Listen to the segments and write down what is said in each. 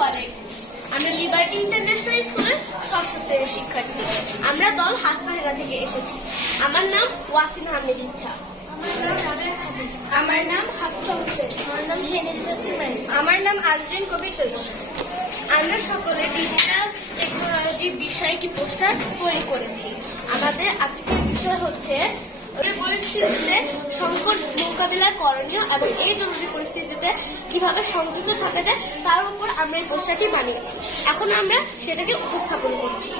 ওয়ালেক আমরা liberty international স্কুলের ষষ্ঠ শ্রেণির শিক্ষার্থী। আমরা দল হাসনাহেরা থেকে এসেছি। আমার নাম ওয়াসিন আহমেদ ইচ্ছা। আমার নাম হাফসা হোসেন। আমার নাম আমার নাম আজরিন কবির আমরা সকলে ডিজিটাল টেকনোলজি বিষয়ে একটি পোস্টার তৈরি করেছি। আমাদের আজকের বিষয় হচ্ছে পরিস্থিতিতে সংকট মোকাবিলা করণীয় এবং এই জরুরি পরিস্থিতিতে কীভাবে সংযুক্ত থাকা যায় তার আমরা এই পোস্টারটি বানিয়েছি। এখন আমরা সেটাকে উপস্থাপন করছি।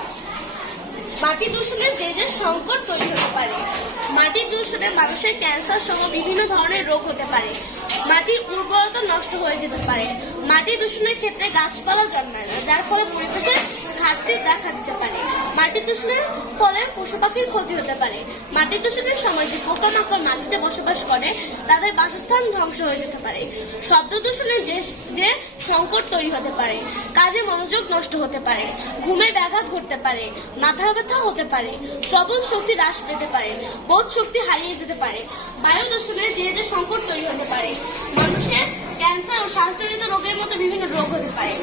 মাটি দূষণে যে যে সংকট তৈরি হতে পারে, মাটি দূষণে মানুষের ক্যান্সার সহ বিভিন্ন ধরনের রোগ হতে পারে, মাটির উর্বরতা নষ্ট হয়ে যেতে পারে, মাটি দূষণের ক্ষেত্রে গাছপালা জন্মায় না, যার ফলে পরিবেশের মাটি দূষণের ফলে পশু পাখির ক্ষতি হতে পারে। মাটি দূষণের সময় যে পোকামাকড় মাটিতে বসবাস করে, তাদের বাসস্থান ধ্বংস হয়ে যেতে পারে। শব্দ দূষণের যে সংকট তৈরি হতে পারে, কাজে মনোযোগ নষ্ট হতে পারে, ঘুমে ব্যাঘাত ঘটতে পারে, মাথা ব্যথা হতে পারে, শ্রবণ শক্তি হ্রাস পেতে পারে, বোধ শক্তি হারিয়ে যেতে পারে, বায়ু দূষণে যে যে সংকট তৈরি হতে পারে, মানুষের ক্যান্সার ও শ্বাসজনিত রোগের মতো বিভিন্ন রোগ হতে পারে।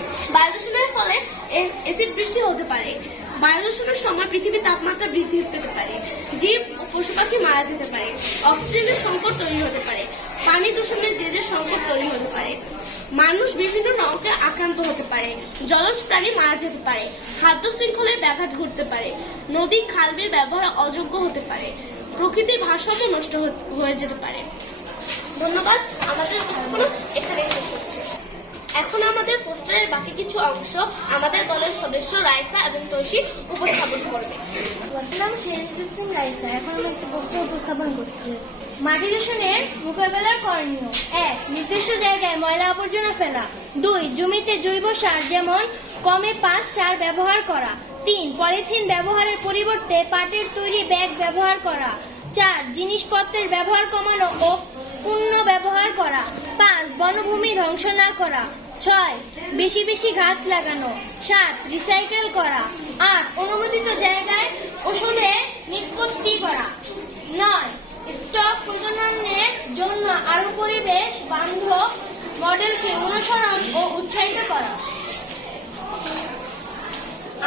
এসিড বৃষ্টি হতে পারে। বায়ু দূষণের সময় পৃথিবীর তাপমাত্রা বৃদ্ধি পেতে পারে। জীব ও পশু পাখি মারা যেতে পারে। অক্সিজেনের সংকট তৈরি হতে পারে। পানি দূষণের যে যে সংকট তৈরি হতে পারে। মানুষ বিভিন্ন রোগে আক্রান্ত হতে পারে। জলজ প্রাণী মারা যেতে পারে। খাদ্য শৃঙ্খলের ব্যাঘাত ঘটতে পারে। নদী খালবিল ব্যবহার অযোগ্য হতে পারে। প্রকৃতির ভারসাম্য নষ্ট হয়ে যেতে পারে। ধন্যবাদ। আমাদের এখানে শেষ হচ্ছে। এখন আমাদের পোস্টারের বাকি কিছু অংশ আমাদের দলের সদস্য রাইসা এবং তৈশি উপস্থাপন করবে। নাম শেরিফ সিং রাইসা, এখন আমি একটা প্রশ্ন উপস্থাপন করতে মাটি দূষণের মোকাবেলার করণীয় এক, নির্দিষ্ট জায়গায় ময়লা আবর্জনা ফেলা। দুই, জমিতে জৈব সার যেমন কমে পাঁচ সার ব্যবহার করা। তিন, পলিথিন ব্যবহারের পরিবর্তে পাটের তৈরি ব্যাগ ব্যবহার করা। চার, জিনিসপত্রের ব্যবহার কমানো ও পূর্ণ ব্যবহার করা। পাঁচ, বনভূমি ধ্বংস না করা। ছয়, বেশি বেশি গাছ লাগানো। সাত রিসাইকেল করা। আট, অনুমোদিত জায়গায় ওষুধের নিষ্পত্তি করা। নয় স্টক প্রজননের জন্য আরও পরিবেশ বান্ধব মডেলকে অনুসরণ ও উৎসাহিত করা।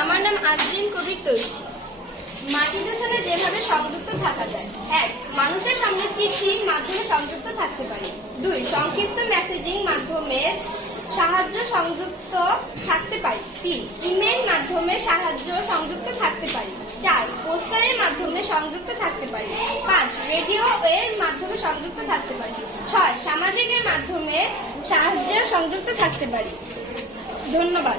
আমার নাম আজরিন কবির মাটি দূষণে যেভাবে সংযুক্ত থাকা যায়। এক, মানুষের সঙ্গে চিঠির মাধ্যমে সংযুক্ত থাকতে পারে। দুই, সংক্ষিপ্ত মেসেজিং মাধ্যমে সাহায্য সংযুক্ত থাকতে পারি। তিন ইমেল মাধ্যমে সাহায্য সংযুক্ত থাকতে পারি। চার, পোস্টারের মাধ্যমে সংযুক্ত থাকতে পারি। পাঁচ, রেডিও এর মাধ্যমে সংযুক্ত থাকতে পারি। ছয় সামাজিকের মাধ্যমে সাহায্য সংযুক্ত থাকতে পারি। ধন্যবাদ।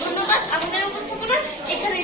ধন্যবাদ আমাদের উপস্থাপনা। এখানে